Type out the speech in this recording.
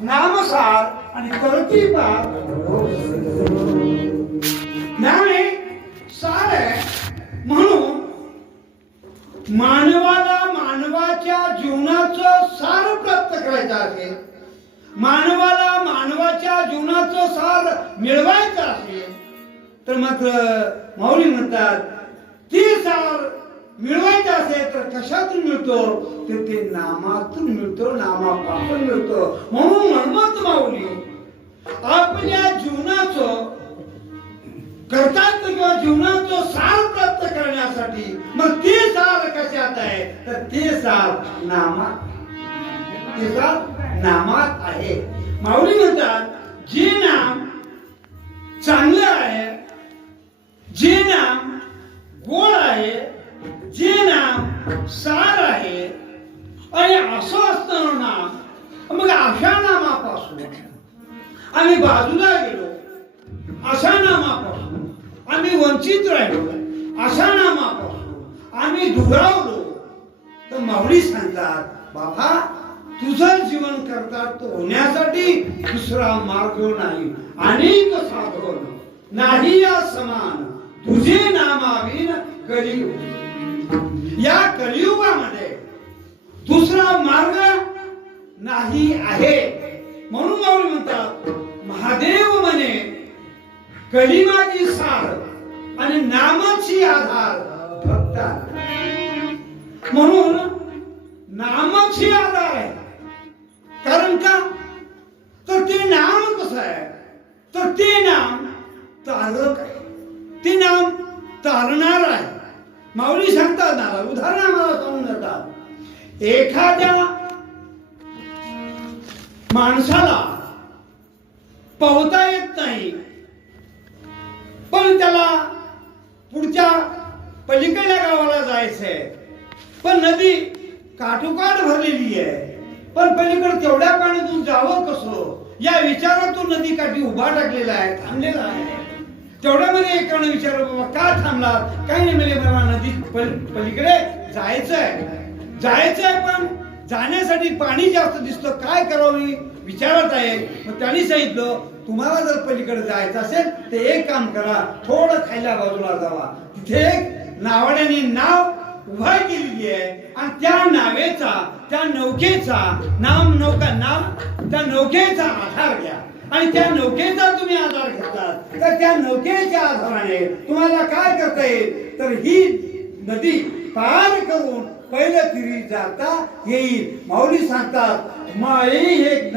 नामसार आणि करती पार ज्ञान हे सार आहे. म्हणून मानवाला मानवाच्या जीवनाचं सार प्राप्त करायचं असेल मानवाला मानवाच्या जीवनाचं सार मिळवायचं असेल तर मात्र माऊली म्हणतात ते सार मिळवायचं असेल तर कशातून मिळतो? तर ते नामातून मिळतो नामापासून मिळतो. म्हणून म्हणमत माऊली आपल्या जीवनाचं करतात किंवा जीवनाचं सार प्राप्त करण्यासाठी मग ते सार कशात आहे? तर ते सार नामात. ते सार नामात आहे. माऊली म्हणतात सार आहे. आणि असं असताना नाम मग अशा नामापासून आम्ही बाजूला गेलो. अशा नामापासून आम्ही वंचित राहिलो. अशा नामापासून आम्ही दुरावलो. तर माऊली सांगतात बाबा तुझं जीवन करतात होण्यासाठी दुसरा मार्ग नाही. अनेक साधन नाही या समान. तुझे नामाविन कलियुग या कलियुगामध्ये दुसरा मार्ग नाही आहे. म्हणून माऊली म्हणतात महादेव म्हणे कलिमाची सार आणि नामाची आधार भक्त म्हणून नामाची आधार आहे. कारण का? तर ते नाम कसं आहे? तर ते नाम तारक आहे. ते नाम तारणार आहे. माऊली सांगतात ना उदाहरण आम्हाला सांगून जातात एखाद्या माणसाला पोहता येत नाही पण त्याला पुढच्या पलीकडल्या गावाला जायचंय. पण नदी काठोकाठ भरलेली आहे पण पलीकडे तेवढ्या पाण्यातून जावं कसं? या विचारातून नदी काठी उभा टाकलेला आहे थांबलेला आहे. तेवढ्यामध्ये एकानं विचारलं बाबा का थांबला काही नाही म्हणजे मला नदी पलीकडे जायचं आहे जायचं आहे पण जाण्यासाठी पाणी जास्त दिसतं. काय करावं मी? विचारत आहे. मग त्यांनी सांगितलं तुम्हाला जर पलीकडे जायचं असेल तर एक काम करा. थोडं खायला बाजूला जावा. तिथे एक नावाड्याने नाव उभा केलेली आहे. आणि त्या नावेचा त्या नौकेचा नाम नौका नाम त्या नौकेचा आधार घ्या. आणि त्या नौकेचा तुम्ही आधार घेता. तर त्या नौकेच्या आधाराने तुम्हाला काय करता येईल? तर ही नदी पार करून पहिलं फिरी जाता येईल. माऊली सांगतात माई एक